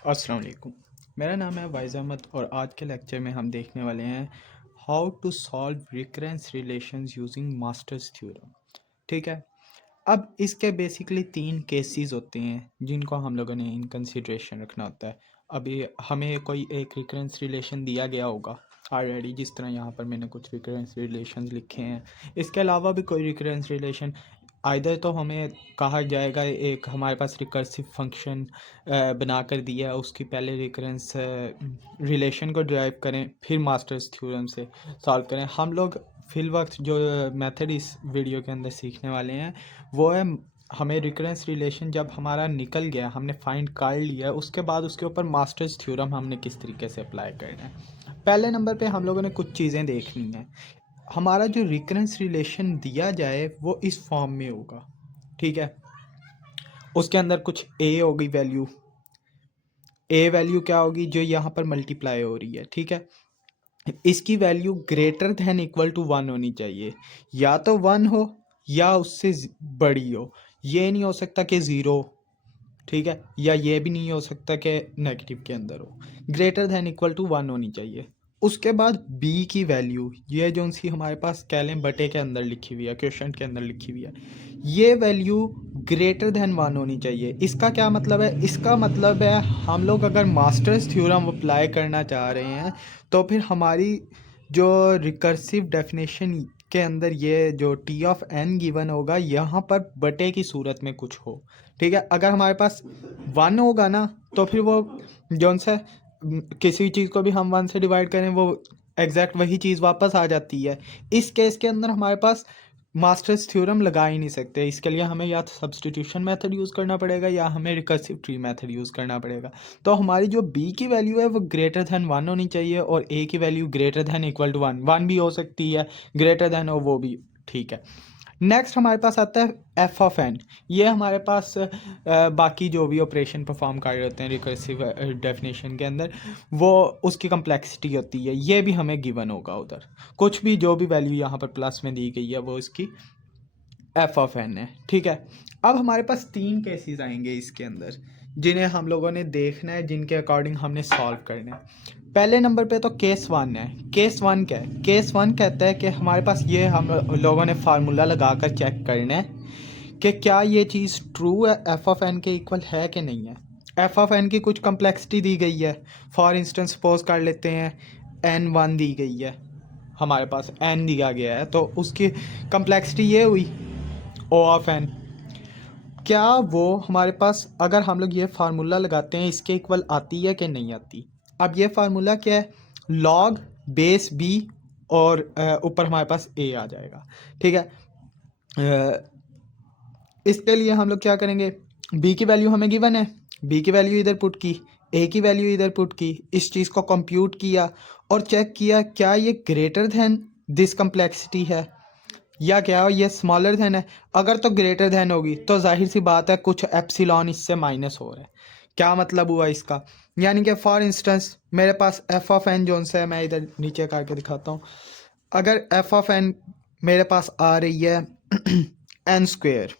अस्सलाम वालेकुम। मेरा नाम है वाइज़ अहमद और आज के लेक्चर में हम देखने वाले हैं how to solve recurrence relations using masters theorem. ठीक है। अब इसके बेसिकली तीन केसेस होते हैं जिनको हम लोगों ने इन कंसिड्रेशन रखना होता है। अभी हमें कोई एक रिकरेंस रिलेशन दिया गया होगा ऑलरेडी, जिस तरह यहाँ पर मैंने कुछ रिकरेंस रिलेशंस लिखे हैं। इसके अलावा भी कोई रिकरेंस रिलेशन आइदर तो हमें कहा जाएगा एक हमारे पास रिकर्सिव फंक्शन बना कर दिया है, उसकी पहले रिकरेंस रिलेशन को ड्राइव करें, फिर मास्टर्स थ्योरम से सॉल्व करें। हम लोग फिल वक्त जो मेथड इस वीडियो के अंदर सीखने वाले हैं वो है हमें रिकरेंस रिलेशन जब हमारा निकल गया, हमने फाइंड कर लिया, उसके बाद उसके ऊपर मास्टर्स थ्योरम हमने किस तरीके से अप्लाई करना है। पहले नंबर पे हम लोगों ने कुछ चीज़ें देखनी है। हमारा जो रिकरेंस रिलेशन दिया जाए वो इस फॉर्म में होगा। ठीक है। उसके अंदर कुछ ए होगी वैल्यू, ए वैल्यू क्या होगी जो यहाँ पर मल्टीप्लाई हो रही है। ठीक है। इसकी value greater than equal to 1 होनी चाहिए, या तो 1 हो या उससे बड़ी हो। ये नहीं हो सकता कि 0, ठीक है, या ये भी नहीं हो सकता कि नेगेटिव के अंदर हो। ग्रेटर दैन इक्वल टू 1 होनी चाहिए। उसके बाद बी की वैल्यू, ये जो सी हमारे पास कह लें बटे के अंदर लिखी हुई है, क्वेश्चन के अंदर लिखी हुई है, ये वैल्यू ग्रेटर दैन 1 होनी चाहिए। इसका क्या मतलब है? इसका मतलब है हम लोग अगर मास्टर्स थ्योरम अप्लाई करना चाह रहे हैं तो फिर हमारी जो रिकर्सिव डेफिनेशन के अंदर ये जो टी ऑफ एन गिवन होगा यहाँ पर बटे की सूरत में कुछ हो। ठीक है। अगर हमारे पास 1 होगा ना तो फिर वो जौन सा किसी चीज़ को भी हम 1 से डिवाइड करें वो एग्जैक्ट वही चीज़ वापस आ जाती है। इस केस के अंदर हमारे पास मास्टर्स थ्योरम लगा ही नहीं सकते। इसके लिए हमें या तो सब्सटीट्यूशन मेथड यूज़ करना पड़ेगा या हमें रिकर्सिव ट्री मेथड यूज़ करना पड़ेगा। तो हमारी जो बी की वैल्यू है वो ग्रेटर दैन 1 होनी चाहिए और ए की value greater than equal to 1 भी हो सकती है, ग्रेटर दैन हो वो भी ठीक है। नेक्स्ट हमारे पास आता है एफ ऑफ एन। ये हमारे पास बाकी जो भी ऑपरेशन परफॉर्म कर रहे होते हैं रिकर्सिव डेफिनेशन के अंदर, वो उसकी कम्प्लेक्सिटी होती है। ये भी हमें गिवन होगा उधर, कुछ भी जो भी वैल्यू यहाँ पर प्लस में दी गई है वो इसकी एफ ऑफ एन है। ठीक है। अब हमारे पास तीन केसेस आएंगे इसके अंदर जिन्हें हम लोगों ने देखना है, जिनके अकॉर्डिंग हमने सॉल्व करना है। पहले नंबर पे तो केस 1 है। केस 1 क्या है? केस 1 कहता है कि हमारे पास ये हम लोगों ने फार्मूला लगाकर चेक करना है कि क्या ये चीज़ ट्रू है, एफ ऑफ एन के इक्वल है कि नहीं है। एफ ऑफ एन की कुछ कम्प्लेक्सिटी दी गई है। फॉर इंस्टेंस सपोज कर लेते हैं n1 दी गई है, हमारे पास n दिया गया है, तो उसकी कम्प्लेक्सिटी ये हुई ओ ऑफ एन। क्या वो हमारे पास अगर हम लोग ये फार्मूला लगाते हैं इसके इक्वल आती है कि नहीं आती? अब ये फार्मूला क्या है? लॉग बेस बी और ऊपर हमारे पास ए आ जाएगा। ठीक है। इसके लिए हम लोग क्या करेंगे? बी की वैल्यू हमें गिवन है, बी की वैल्यू इधर पुट की, ए की वैल्यू इधर पुट की, इस चीज़ को कंप्यूट किया और चेक किया क्या ये ग्रेटर दैन दिस कम्प्लेक्सिटी है या क्या ये स्मॉलर दैन है। अगर तो ग्रेटर दैन होगी तो जाहिर सी बात है कुछ एप्सिलॉन इससे माइनस हो रहा है। क्या मतलब हुआ इसका? यानी कि फॉर इंस्टेंस मेरे पास एफ ऑफ एन जोन से है, मैं इधर नीचे करके दिखाता हूँ। अगर एफ ऑफ एन मेरे पास आ रही है एन स्क्वेयर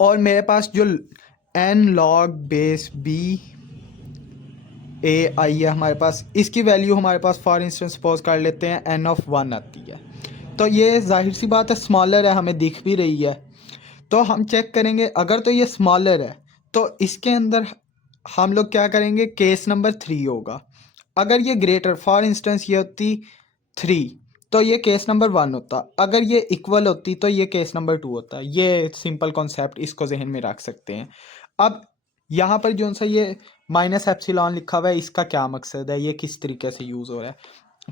और मेरे पास जो एन लॉग बेस बी ए आई है हमारे पास, इसकी वैल्यू हमारे पास फॉर इंस्टेंस सपोज कर लेते हैं एन ऑफ 1 आती है, तो ये जाहिर सी बात है स्मॉलर है, हमें दिख भी रही है। तो हम चेक करेंगे अगर तो ये स्मॉलर है तो इसके अंदर हम लोग क्या करेंगे? केस नंबर 3 होगा। अगर ये ग्रेटर फॉर इंस्टेंस ये होती 3 तो ये केस नंबर 1 होता। अगर ये इक्वल होती तो ये केस नंबर 2 होता। ये सिंपल कॉन्सेप्ट, इसको जहन में रख सकते हैं। अब यहाँ पर जो सा ये माइनस एप्सिलॉन लिखा हुआ है, इसका क्या मकसद है, ये किस तरीके से यूज़ हो रहा है?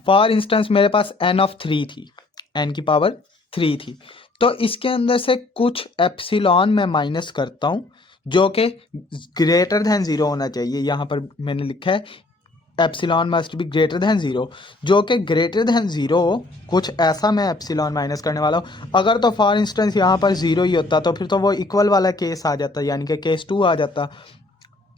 फॉर इंस्टेंस मेरे पास एन ऑफ 3 थी, एन की पावर 3 थी, तो इसके अंदर से कुछ एप्सिलॉन मैं माइनस करता हूँ जो कि ग्रेटर दैन 0 होना चाहिए। यहाँ पर मैंने लिखा है epsilon must be greater than 0, जो कि ग्रेटर दैन 0 कुछ ऐसा मैं एप्सिलॉन माइनस करने वाला हूँ। अगर तो फॉर इंस्टेंस यहाँ पर 0 ही होता तो फिर तो वो इक्वल वाला केस आ जाता, यानी कि केस 2 आ जाता।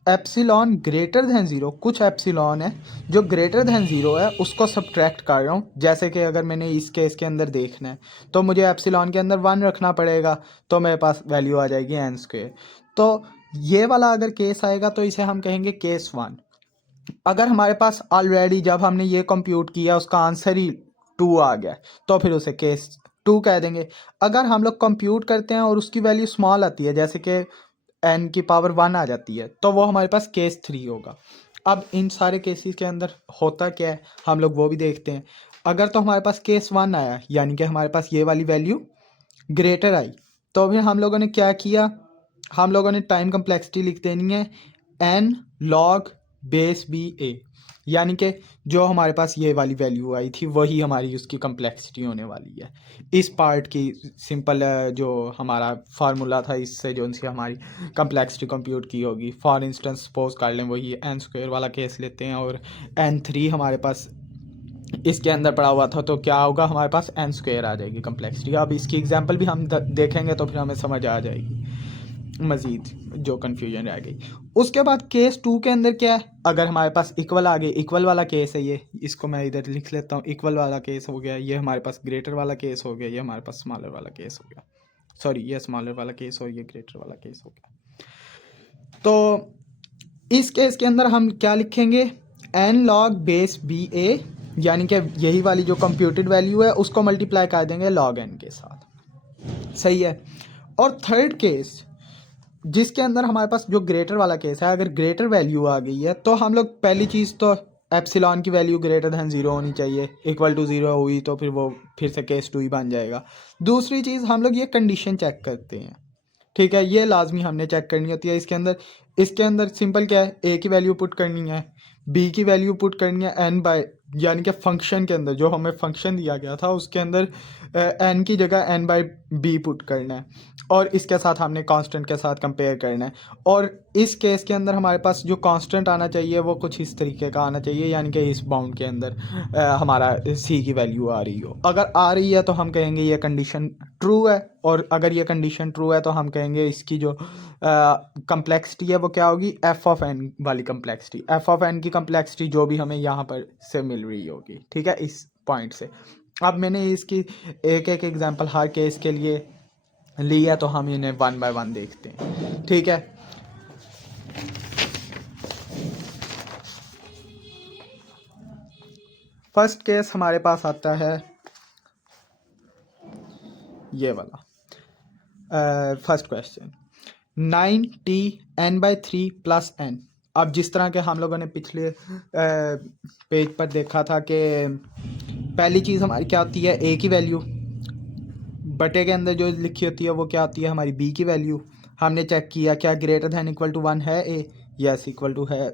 एप्सिलॉन ग्रेटर दैन 0, कुछ एप्सिलॉन है जो ग्रेटर दैन 0 है उसको सब्ट्रैक्ट कर रहा हूँ। जैसे कि अगर मैंने इस केस के अंदर देखना है तो मुझे एप्सिलॉन के अंदर 1 रखना पड़ेगा, तो मेरे पास वैल्यू आ जाएगी एन स्क्वेयर। तो ये वाला अगर केस आएगा तो इसे हम कहेंगे केस 1। अगर हमारे पास ऑलरेडी जब हमने ये कंप्यूट किया उसका आंसर ही 2 आ गया तो फिर उसे केस 2 कह देंगे। अगर हम लोग कंप्यूट करते हैं और उसकी वैल्यू स्मॉल आती है, जैसे कि n की पावर 1 आ जाती है, तो वो हमारे पास केस 3 होगा। अब इन सारे केसेस के अंदर होता क्या है हम लोग वो भी देखते हैं। अगर तो हमारे पास केस 1 आया, यानी कि हमारे पास ये वाली वैल्यू ग्रेटर आई, तो फिर हम लोगों ने क्या किया, हम लोगों ने टाइम कम्प्लेक्सिटी लिख देनी है n log बेस बी ए, यानी कि जो हमारे पास ये वाली वैल्यू आई थी वही हमारी उसकी कम्प्लेक्सिटी होने वाली है। इस पार्ट की सिंपल जो हमारा फार्मूला था, इससे जो उनसे हमारी कम्प्लेक्सिटी कंप्यूट की होगी। फॉर इंस्टेंस सपोज कर लें वही एन स्क्वायर वाला केस लेते हैं और n3 हमारे पास इसके अंदर पड़ा हुआ था, तो क्या होगा, हमारे पास n स्क्वायर आ जाएगी कम्प्लेक्सिटी। अब इसकी एग्जांपल भी हम देखेंगे तो फिर हमें समझ आ जाएगी मज़ीद जो कन्फ्यूजन रह गई। उसके बाद केस 2 के अंदर क्या है, अगर हमारे पास इक्वल आ गए, इक्वल वाला केस है ये, इसको मैं इधर लिख लेता हूँ, इक्वल वाला केस हो गया, ये हमारे पास ग्रेटर वाला केस हो गया, ये हमारे पास स्मॉलर वाला केस हो गया, सॉरी ये स्मॉलर वाला केस और ये ग्रेटर वाला केस हो गया। तो इस केस के अंदर हम क्या लिखेंगे, n log बेस बी ए, यानी कि यही वाली जो कंप्यूटेड वैल्यू है उसको मल्टीप्लाई कर देंगे log n के साथ, सही है। और थर्ड केस जिसके अंदर हमारे पास जो ग्रेटर वाला केस है, अगर ग्रेटर वैल्यू आ गई है तो हम लोग पहली चीज़ तो एप्सिलॉन की वैल्यू ग्रेटर दैन 0 होनी चाहिए, इक्वल टू 0 हुई तो फिर वो फिर से केस 2 ही बन जाएगा। दूसरी चीज़ हम लोग ये कंडीशन चेक करते हैं, ठीक है, ये लाजमी हमने चेक करनी होती है। इसके अंदर सिंपल क्या है, ए की वैल्यू पुट करनी है, बी की वैल्यू पुट करनी है एन बाय, यानी कि फंक्शन के अंदर जो हमें फंक्शन दिया गया था उसके अंदर एन की जगह एन बाय बी पुट करना है, और इसके साथ हमने कांस्टेंट के साथ कंपेयर करना है। और इस केस के अंदर हमारे पास जो कांस्टेंट आना चाहिए वो कुछ इस तरीके का आना चाहिए, यानी कि इस बाउंड के अंदर हमारा सी की वैल्यू आ रही हो। अगर आ रही है तो हम कहेंगे ये कंडीशन ट्रू है, और अगर ये कंडीशन ट्रू है तो हम कहेंगे इसकी जो कम्प्लेक्सिटी है वो क्या होगी, एफ ऑफ एन वाली कम्प्लेक्सिटी, एफ ऑफ एन की कम्प्लेक्सिटी जो भी हमें यहाँ पर से मिल रही होगी, ठीक है, इस पॉइंट से। अब मैंने इसकी एक एक एग्जांपल हर केस के लिए ली है, तो हम इन्हें 1 बाय 1 देखते हैं, ठीक है। फर्स्ट केस हमारे पास आता है ये वाला, first question 9t n/3 plus n। अब जिस तरह के हम लोगों ने पिछले पेज पर देखा था कि पहली चीज़ हमारी क्या होती है, a की वैल्यू, बटे के अंदर जो लिखी होती है वो क्या होती है हमारी b की वैल्यू। हमने चेक किया क्या ग्रेटर दैन इक्वल टू 1 है a, यस इक्वल टू है,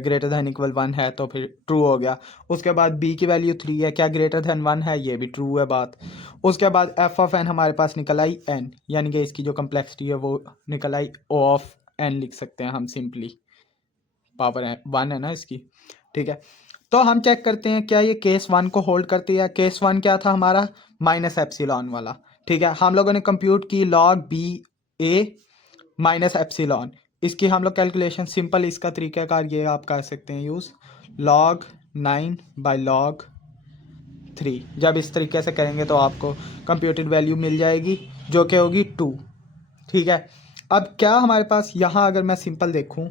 ग्रेटर दैन इक्वल 1 है तो फिर ट्रू हो गया। उसके बाद b की वैल्यू 3 है, क्या ग्रेटर दैन 1 है, ये भी ट्रू है बात। उसके बाद f ऑफ n हमारे पास निकल आई n, यानी कि इसकी जो कम्प्लेक्सिटी है वो निकल आई o ऑफ n, लिख सकते हैं हम सिंपली, पावर 1 है ना इसकी, ठीक है। तो हम चेक करते हैं क्या ये केस 1 को होल्ड करती है। केस 1 क्या था हमारा, माइनस एप्सिलॉन वाला, ठीक है। हम लोगों ने कंप्यूट की लॉग बी ए माइनस एप्सिलॉन, इसकी हम लोग कैलकुलेशन सिंपल, इसका तरीकाकार ये आप कर सकते हैं यूज़, log 9 बाय log 3। जब इस तरीके से करेंगे तो आपको कंप्यूटेड वैल्यू मिल जाएगी जो कि होगी 2, ठीक है। अब क्या हमारे पास यहाँ अगर मैं सिंपल देखूँ,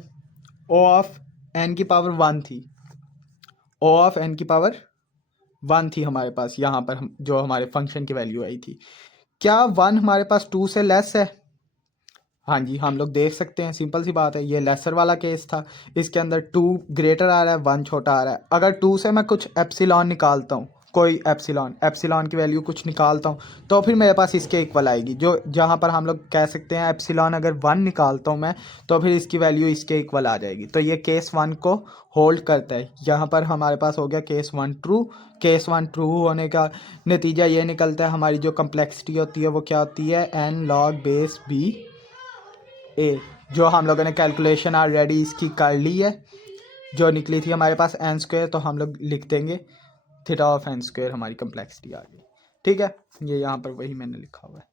ओ ऑफ एन की पावर 1 थी, ओ ऑफ एन की पावर 1 थी हमारे पास यहाँ पर, जो हमारे फंक्शन की वैल्यू आई थी, क्या 1 हमारे पास 2 से लेस है। हाँ जी, हम लोग देख सकते हैं, सिंपल सी बात है, ये लेसर वाला केस था, इसके अंदर 2 ग्रेटर आ रहा है 1 छोटा आ रहा है। अगर 2 से मैं कुछ एप्सिलॉन निकालता हूँ, कोई एप्सिलॉन की वैल्यू कुछ निकालता हूँ, तो फिर मेरे पास इसके इक्वल आएगी, जो जहाँ पर हम लोग कह सकते हैं एप्सिलॉन अगर 1 निकालता हूँ मैं, तो फिर इसकी वैल्यू इसके इक्वल आ जाएगी। तो ये केस 1 को होल्ड करता है। यहाँ पर हमारे पास हो गया केस 1 ट्रू। केस 1 ट्रू होने का नतीजा ये निकलता है, हमारी जो कम्प्लेक्सिटी होती है वो क्या होती है, n log बेस बी ए, जो हम लोगों ने कैलकुलेशन ऑलरेडी इसकी कर ली है, जो निकली थी हमारे पास n स्क्वायर, तो हम लोग लिख देंगे थीटा ऑफ n स्क्वायर, हमारी कम्प्लेक्सिटी आ गई, ठीक है। ये यहाँ पर वही मैंने लिखा हुआ है।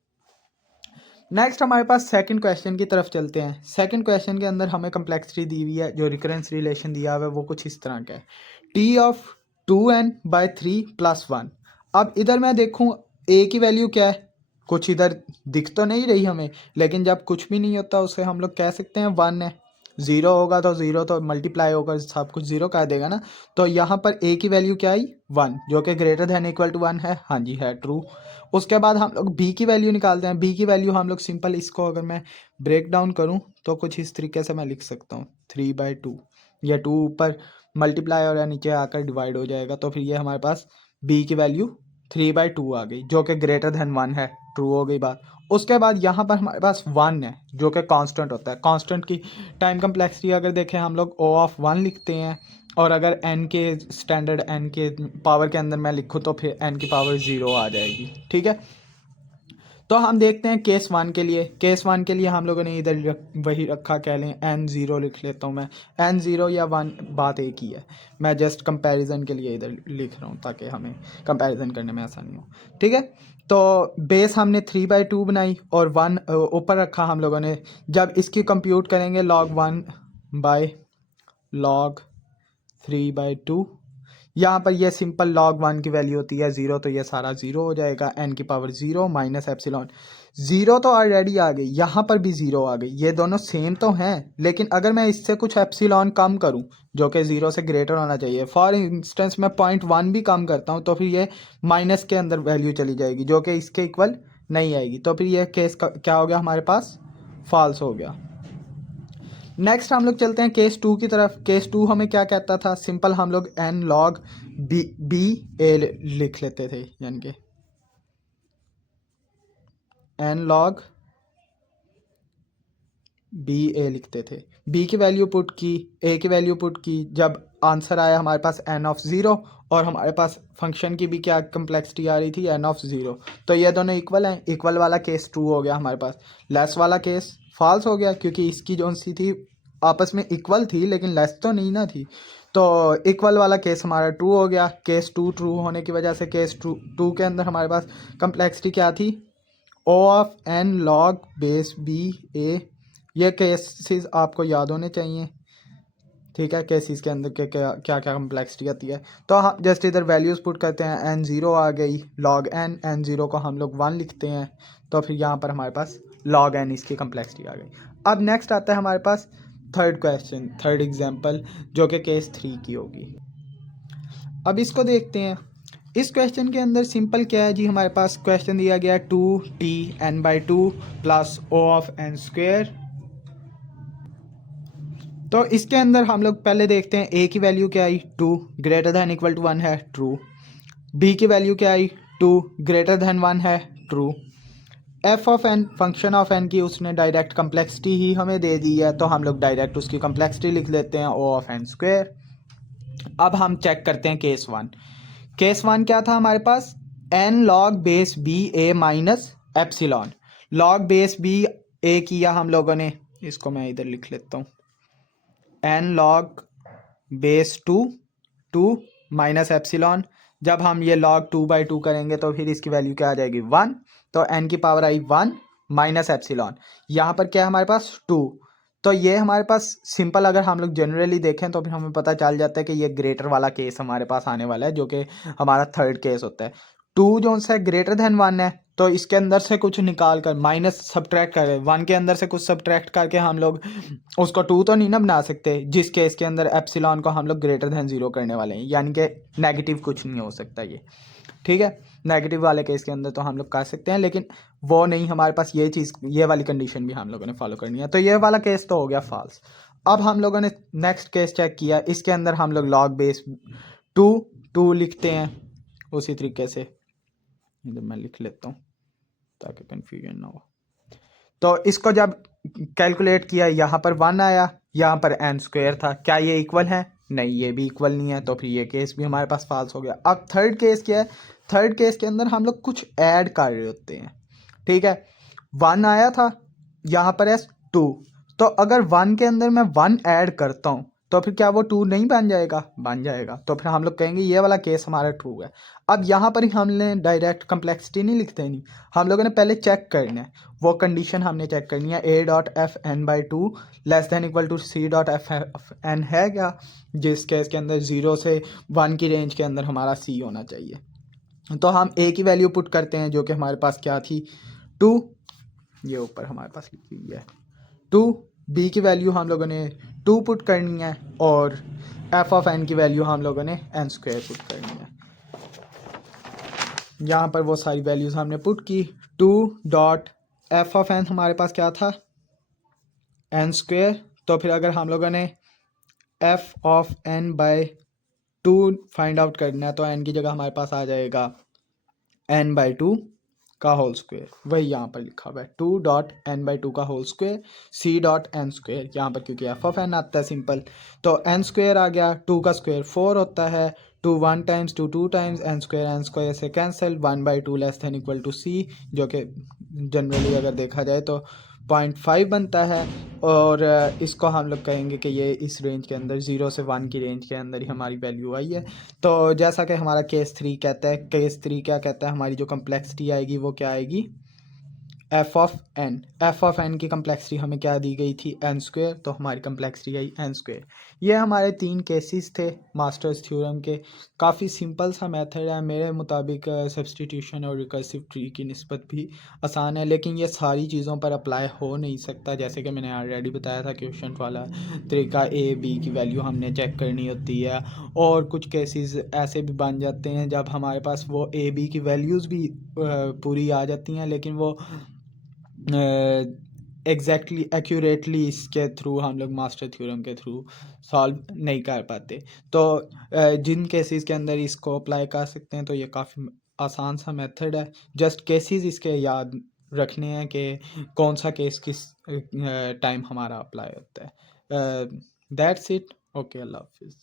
नेक्स्ट हमारे पास सेकंड क्वेश्चन की तरफ चलते हैं। सेकंड क्वेश्चन के अंदर हमें कम्प्लेक्सिटी दी हुई है, जो रिकरेंस रिलेशन दिया हुआ है वो कुछ इस तरह का है, t ऑफ 2n/3 प्लस 1। अब इधर मैं देखूँ a की वैल्यू क्या है, कुछ इधर दिख तो नहीं रही हमें, लेकिन जब कुछ भी नहीं होता उसे हम लोग कह सकते हैं 1 है। 0 होगा तो 0 तो मल्टीप्लाई होगा, सब कुछ 0 कर देगा ना। तो यहाँ पर a की वैल्यू क्या आई 1, जो कि ग्रेटर दैन इक्वल टू 1 है। हाँ जी है ट्रू। उसके बाद हम लोग b की वैल्यू निकालते हैं। b की वैल्यू हम लोग सिंपल, इसको अगर मैं ब्रेक डाउन करूँ तो कुछ इस तरीके से मैं लिख सकता हूँ 3/2। ये 2 ऊपर मल्टीप्लाई और नीचे आकर डिवाइड हो जाएगा, तो फिर ये हमारे पास b की वैल्यू 3/2 आ गई, जो कि ग्रेटर दैन 1 है। ट्रू हो गई बात। उसके बाद यहाँ पर हमारे पास 1 है, जो कि कांस्टेंट होता है। कांस्टेंट की टाइम कम्प्लेक्सिटी अगर देखें हम लोग O ऑफ 1 लिखते हैं, और अगर n के स्टैंडर्ड n के पावर के अंदर मैं लिखूँ तो फिर n की पावर 0 आ जाएगी। ठीक है, तो हम देखते हैं केस 1 के लिए। केस 1 के लिए हम लोगों ने इधर वही रखा, कह लें n0 लिख लेता हूँ मैं। n0 या 1 बात एक ही है, मैं जस्ट कंपैरिजन के लिए इधर लिख रहा हूँ ताकि हमें कंपैरिजन करने में आसानी हो। ठीक है, तो बेस हमने 3/2 बनाई और 1 ऊपर रखा हम लोगों ने। जब इसकी कंप्यूट करेंगे log 1 बाय log 3/2, यहाँ पर ये सिंपल log 1 की वैल्यू होती है 0, तो ये सारा 0 हो जाएगा। n की पावर 0 माइनस एप्सिलॉन। 0 तो ऑलरेडी आ गई, यहाँ पर भी 0 आ गई। ये दोनों सेम तो हैं, लेकिन अगर मैं इससे कुछ एप्सिलॉन कम करूँ जो कि 0 से ग्रेटर होना चाहिए, फॉर इंस्टेंस मैं 0.1 भी कम करता हूँ, तो फिर ये माइनस के अंदर वैल्यू चली जाएगी, जो कि इसके इक्वल नहीं आएगी। तो फिर ये केस क्या हो गया हमारे पास, फॉल्स हो गया। नेक्स्ट हम लोग चलते हैं केस 2 की तरफ। केस 2 हमें क्या कहता था, सिंपल हम लोग n log b a लिख लेते थे, यानी कि n log b a लिखते थे। b की वैल्यू पुट की, a की वैल्यू पुट की, जब आंसर आया हमारे पास n ऑफ 0, और हमारे पास फंक्शन की भी क्या कम्प्लेक्सिटी आ रही थी n ऑफ 0, तो ये दोनों इक्वल हैं। इक्वल वाला केस ट्रू हो गया हमारे पास। लेस वाला केस फॉल्स हो गया, क्योंकि इसकी जो सी थी आपस में इक्वल थी लेकिन लेस तो नहीं ना थी, तो इक्वल वाला केस हमारा ट्रू हो गया। केस 2 ट्रू होने की वजह से केस 2 के अंदर हमारे पास कम्प्लेक्सिटी क्या थी, O of n log base b a। ये केसेस आपको याद होने चाहिए। ठीक है, केसेस के अंदर के क्या क्या क्या कम्प्लेक्सिटी आती है, तो हम जस्ट इधर वैल्यूज़ पुट करते हैं। n0 आ गई log n0 को हम लोग 1 लिखते हैं, तो फिर यहाँ पर हमारे पास log n इसकी कम्प्लेक्सिटी आ गई। अब नेक्स्ट आता है हमारे पास थर्ड क्वेश्चन, थर्ड एग्जांपल, जो कि केस 3 की होगी। अब इसको देखते हैं। इस क्वेश्चन के अंदर सिंपल क्या है जी, हमारे पास क्वेश्चन दिया गया 2t n/2 plus O of n square. तो इसके अंदर हम लोग पहले देखते हैं a की वैल्यू क्या आई 2, ग्रेटर दैन इक्वल टू 1 है, ट्रू। b की वैल्यू क्या आई 2, ग्रेटर दैन 1 है, true. f of n, function of n की उसने डायरेक्ट कम्प्लेक्सिटी ही हमें दे दी है, तो हम लोग डायरेक्ट उसकी कम्प्लेक्सिटी लिख लेते हैं O ऑफ n स्क्वेयर। अब हम चेक करते हैं केस 1। केस 1 क्या था हमारे पास, n log base b a minus epsilon. log base b a किया हम लोगों ने, इसको मैं इधर लिख लेता हूँ, n log base 2 minus epsilon. जब हम ये log 2/2 करेंगे तो फिर इसकी वैल्यू क्या आ जाएगी 1, तो n की पावर आई 1 माइनस एप्सिलॉन। यहाँ पर क्या है हमारे पास 2, तो ये हमारे पास सिंपल अगर हम लोग जनरली देखें तो फिर हमें पता चल जाता है कि ये ग्रेटर वाला केस हमारे पास आने वाला है, जो कि हमारा थर्ड केस होता है। 2 जो सा ग्रेटर देन 1 है, तो इसके अंदर से कुछ निकाल कर माइनस सब्ट्रैक्ट करें, 1 के अंदर से कुछ सब्ट्रैक्ट करके हम लोग उसको 2 तो नहीं ना बना सकते, जिस केस के अंदर एप्सिलॉन को हम लोग ग्रेटर देन 0 करने वाले हैं, यानी कि नेगेटिव कुछ नहीं हो सकता ये। ठीक है, नेगेटिव वाले केस के अंदर तो हम लोग कर सकते हैं, लेकिन वो नहीं, हमारे पास ये चीज़, ये वाली कंडीशन भी हम लोगों ने फॉलो करनी है। तो ये वाला केस तो हो गया फॉल्स। अब हम लोगों ने नेक्स्ट केस चेक किया, इसके अंदर हम लोग log बेस 2 लिखते हैं उसी तरीके से, इधर मैं लिख लेता हूँ ताकि कन्फ्यूजन ना हो। तो इसको जब कैलकुलेट किया, यहाँ पर 1 आया, यहाँ पर n स्क्वायर था, क्या ये इक्वल है, नहीं ये भी इक्वल नहीं है, तो फिर ये केस भी हमारे पास फॉल्स हो गया। अब थर्ड केस क्या है, थर्ड केस के अंदर हम लोग कुछ ऐड कर रहे होते हैं। ठीक है, 1 आया था, यहाँ पर है 2, तो अगर 1 के अंदर मैं 1 ऐड करता हूँ तो फिर क्या वो 2 नहीं बन जाएगा, बन जाएगा, तो फिर हम लोग कहेंगे ये वाला केस हमारा ट्रू है। अब यहाँ पर ही हमने डायरेक्ट कम्प्लेक्सिटी नहीं लिखते, नहीं, हम लोगों ने पहले चेक करना है, वो कंडीशन हमने चेक करनी है, a dot f n by 2 less than equal to c dot f n है क्या, जिस केस के अंदर 0 से 1 की रेंज के अंदर हमारा c होना चाहिए। तो हम a की वैल्यू पुट करते हैं, जो कि हमारे पास क्या थी टू, ये ऊपर हमारे पास लिखी हुई है टू, बी की वैल्यू हम लोगों ने 2 पुट करनी है और एफ ऑफ एन की वैल्यू हम लोगों ने एन स्क्वायर पुट करनी है। यहाँ पर वो सारी वैल्यूज हमने पुट की। 2 डॉट एफ ऑफ एन हमारे पास क्या था, एन स्क्वायर। तो फिर अगर हम लोगों ने f of n by 2 find out करना है तो एन की जगह हमारे पास आ जाएगा एन बाई 2 का होल स्क्वायर, वही यहाँ पर लिखा हुआ है 2 डॉट एन बाई 2 का whole square c dot n square. यहाँ पर क्योंकि एफ ऑफ एन आता है सिंपल, तो एन स्क्वायर आ गया, 2 का स्क्वायर 4 होता है, 2 1 टाइम्स 2 2 टाइम्स, एन स्क्वायर से cancel, 1/2 less than equal to C, जो कि जनरली अगर देखा जाए तो 0.5 बनता है। और इसको हम लोग कहेंगे कि ये इस रेंज के अंदर 0 से 1 की रेंज के अंदर ही हमारी वैल्यू आई है। तो जैसा कि हमारा केस 3 कहता है, केस 3 क्या कहता है, हमारी जो कम्प्लेक्सिटी आएगी वो क्या आएगी, एफ ऑफ एन की कम्प्लेक्सिटी हमें क्या दी गई थी, एन स्क्वायर, तो हमारी कम्प्लेक्सिटी आई एन स्क्वायर। ये हमारे 3 केसेस थे मास्टर्स थ्योरम के। काफ़ी सिंपल सा मेथड है मेरे मुताबिक, सब्स्टिट्यूशन और रिकर्सिव ट्री की निस्बत भी आसान है, लेकिन ये सारी चीज़ों पर अप्लाई हो नहीं सकता। जैसे कि मैंने ऑलरेडी बताया था, क्वेश्चन वाला तरीका ए बी की वैल्यू हमने चेक करनी होती है, और कुछ केसेस ऐसे भी बन जाते हैं जब हमारे पास वो ए बी की वैल्यूज़ भी पूरी आ जाती हैं, लेकिन वो एग्जैक्टली एक्यूरेटली इसके थ्रू हम लोग मास्टर थ्योरम के थ्रू सॉल्व नहीं कर पाते। तो जिन केसेस के अंदर इसको अप्लाई कर सकते हैं तो ये काफ़ी आसान सा मेथड है। जस्ट केसेस इसके याद रखने हैं कि कौन सा केस किस टाइम हमारा अप्लाई होता है। That's it. ओके, अल्लाह हाफिज़।